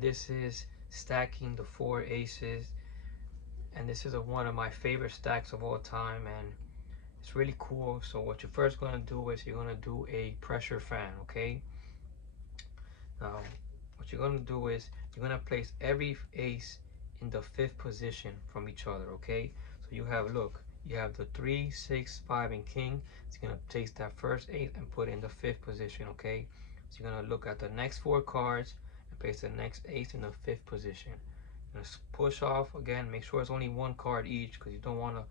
and this is stacking the 4 aces, and this is one of my favorite stacks of all time, and it's really cool. So what you're first going to do is you're going to do a pressure fan, okay? Now what you're going to do is you're going to place every ace in the 5th position from each other, okay? So you have, look, you have the 3, 6, 5, and king. So you're going to place that first ace and put it in the 5th position, okay? So you're going to look at the next 4 cards and place the next ace in the 5th position. You're going to push off again, make sure it's only 1 card each, because you don't want to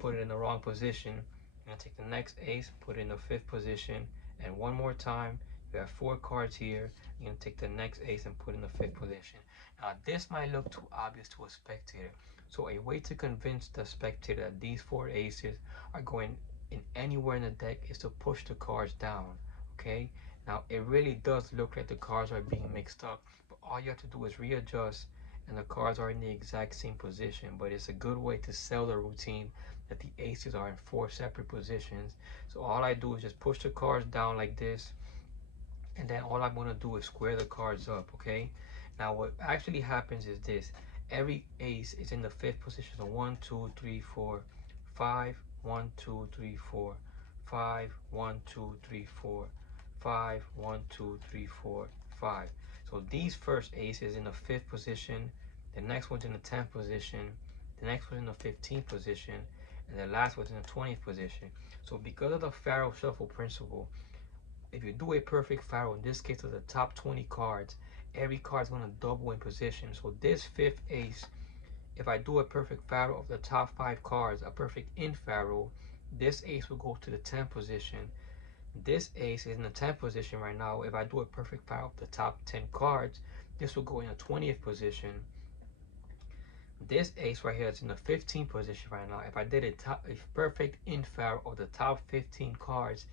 put it in the wrong position. You're going to take the next ace, put it in the 5th position, and one more time. You have 4 cards here. You're going to take the next ace and put it in the 5th position. Now this might look too obvious to a spectator, so a way to convince the spectator that these 4 aces are going in anywhere in the deck is to push the cards down, okay? Now it really does look like the cards are being mixed up, but all you have to do is readjust and the cards are in the exact same position. But it's a good way to sell the routine that the aces are in 4 separate positions. So all I do is just push the cards down like this, and then all I'm going to do is square the cards up, okay? Now what actually happens is this: every ace is in the 5th position. So 1, 2, 3, 4, 5, 1, 2, 3, 4, 5, 1, 2, 3, 4, 5, 1, 2, 3, 4, 5. So these first aces in the 5th position, the next one's in the 10th position, the next one's in the 15th position, and the last one's in the 20th position. So because of the faro shuffle principle, if you do a perfect faro, in this case of the top 20 cards, every card is going to double in position. So this 5th ace, if I do a perfect faro of the top 5 cards, a perfect in faro, this ace will go to the 10th position. This ace is in the 10th position right now. If I do a perfect faro of the top 10 cards, this will go in the 20th position. This ace right here is in the 15th position right now. If I did a perfect in faro of the top 15 cards,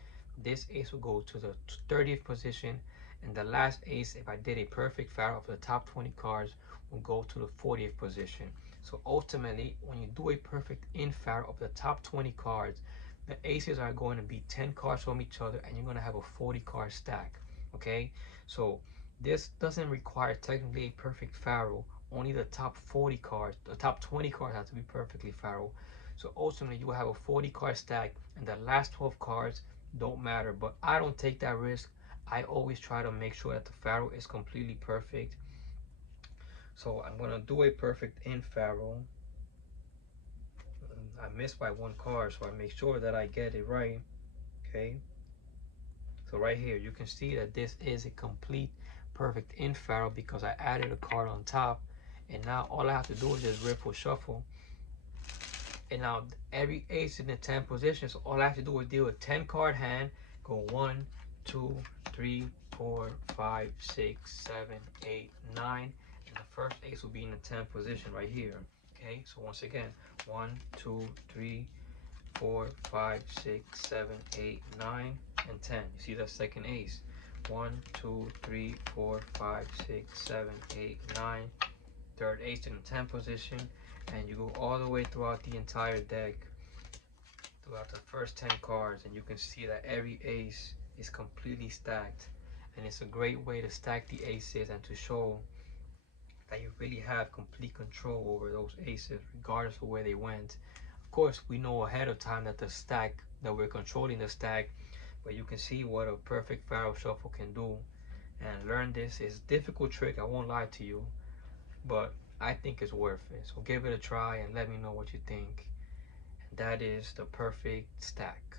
this ace will go to the 30th position, and the last ace, if I did a perfect faro of the top 20 cards, will go to the 40th position. So ultimately, when you do a perfect in faro of the top 20 cards, the aces are going to be 10 cards from each other, and you're going to have a 40 card stack, okay? So this doesn't require technically a perfect faro. Only the top 40 cards, the top 20 cards have to be perfectly faro. So ultimately you will have a 40 card stack, and the last 12 cards don't matter. But I don't take that risk. I always try to make sure that the faro is completely perfect. So I'm gonna do a perfect in faro. I missed by 1 card, so I make sure that I get it right. Okay. So right here you can see that this is a complete perfect in faro because I added a card on top. And now all I have to do is just riffle shuffle. And now every ace in the 10 position, so all I have to do is deal a 10 card hand, go 1, 2, 3, 4, 5, 6, 7, 8, 9, and the first ace will be in the 10th position right here. Okay, so once again, 1, 2, 3, 4, 5, 6, 7, 8, 9, and 10. You see that second ace. 1, 2, 3, 4, 5, 6, 7, 8, 9. Third ace in the 10th position, and you go all the way throughout the entire deck, throughout the first 10 cards, and you can see that every ace is completely stacked. And it's a great way to stack the aces and to show that you really have complete control over those aces regardless of where they went. Of course, we know ahead of time that the stack, that we're controlling the stack, but you can see what a perfect faro shuffle can do. And learn this. It's a difficult trick, I won't lie to you, but I think it's worth it. So give it a try and let me know what you think. And that is the perfect stack.